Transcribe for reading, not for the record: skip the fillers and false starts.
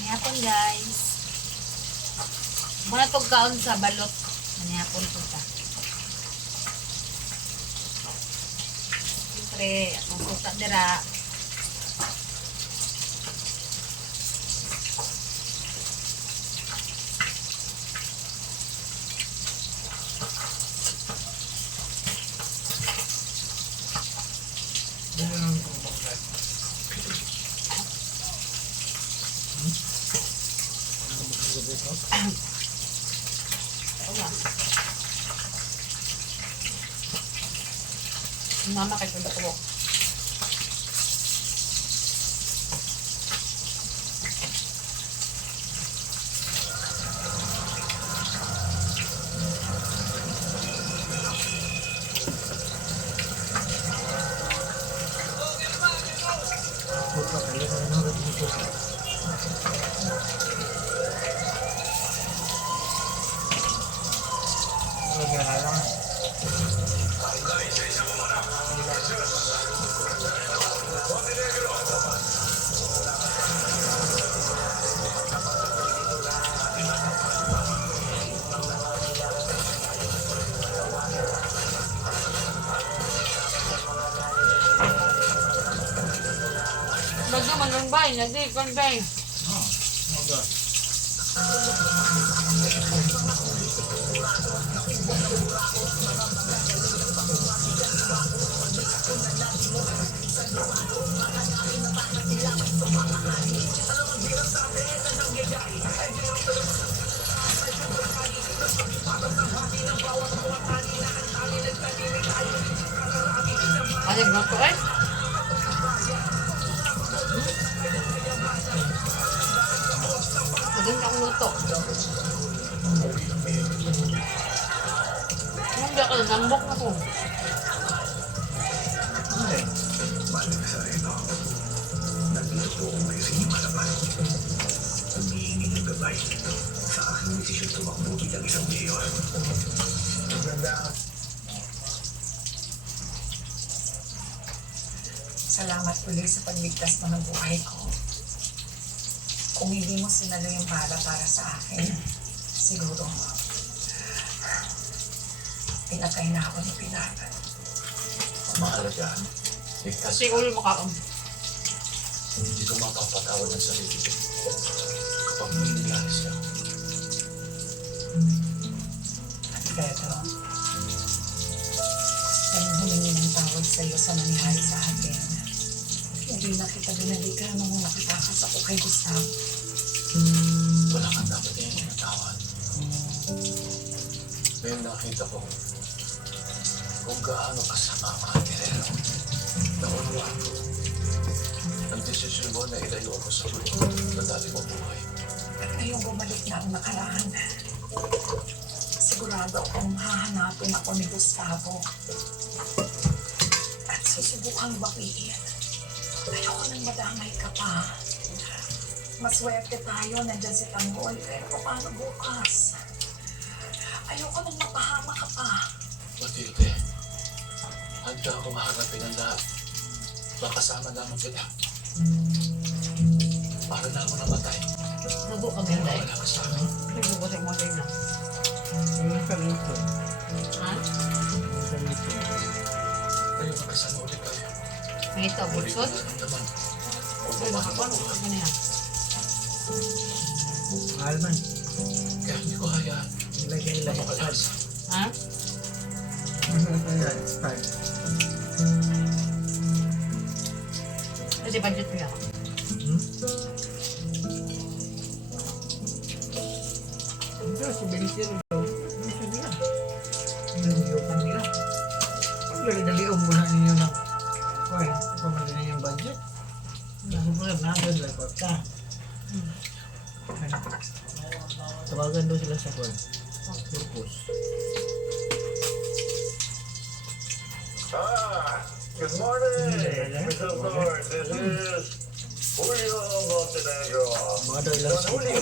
Manihapon guys. Muna itong kaon sa balot. Manihapon po ta. Siyempre, akong suka dira. Mama kay punta ko. Bago man lang ba? Hindi, kon ba? Alig mo ko eh? Maganda akong luto. Hindi ako, nambok ako. Balik sa rito. Nandito po ako ngayon sa inyong harapan. Humihingi ng gabay sa aking desisyon tumakbo bilang isang mayor. Salamat ulit sa pagligtas mo ng buhay ko. Kung hindi mo sinalo yung bala para sa akin, siguro, pinatay na ako ni Pinatan. Mahalagaan, ligtas Kasi ulo mo kaon. hindi ko mapapatawad ng sarili ko kapag may nangyari siya. Alfredo, gusto nang humingi ng tawad sa'yo sa nangyari sa atin. Hindi na kita binalikan nung nakatakas ako kay Gustavo. Wala kang dapat yung natawad. Ngayon nakita ko kung gaano kasama ang mga tirero. Naunawaan ko ang desisyon mo na ilayo ako sa gulo na dati mo buhay. At ngayong bumalik na ang nakaraan, sigurado akong hahanapin ako ni Gustavo. At susubukang bawiin. Ayoko nang madamay ka pa. Maswerte tayo, nandyan si Tanggol. Pero paano bukas? Ayoko nang mapahama ka pa. Matilde, handa akong harapin ang lahat. Makasama naman kita. Para na ako namatay. Nago ka ganda eh. Wala ka sa akin. Nago ko sa mga ganda. Ha? Tayo magkasama ulit tayo. May ito, Muli ko buksod? naramdaman kung Ay, paano nakapon. mabuhay. Ano yan? Mahal man. Kaya hindi ko hayaan Ilagay na lang. makalasa. Ha? Ayan, start. Kasi budget mo yan. Ito, si Belisir daw. Ano siya nila? Naliyukan nila. Ang dali-daliong muna ninyo na. Why? Pamali na yung budget. Nasubulan na doon lang ko. Tawagan daw sila sa call. Purpose. Good morning, Mr. Lord. This is Julio Montenegro. Mga daw ilang Don Julio.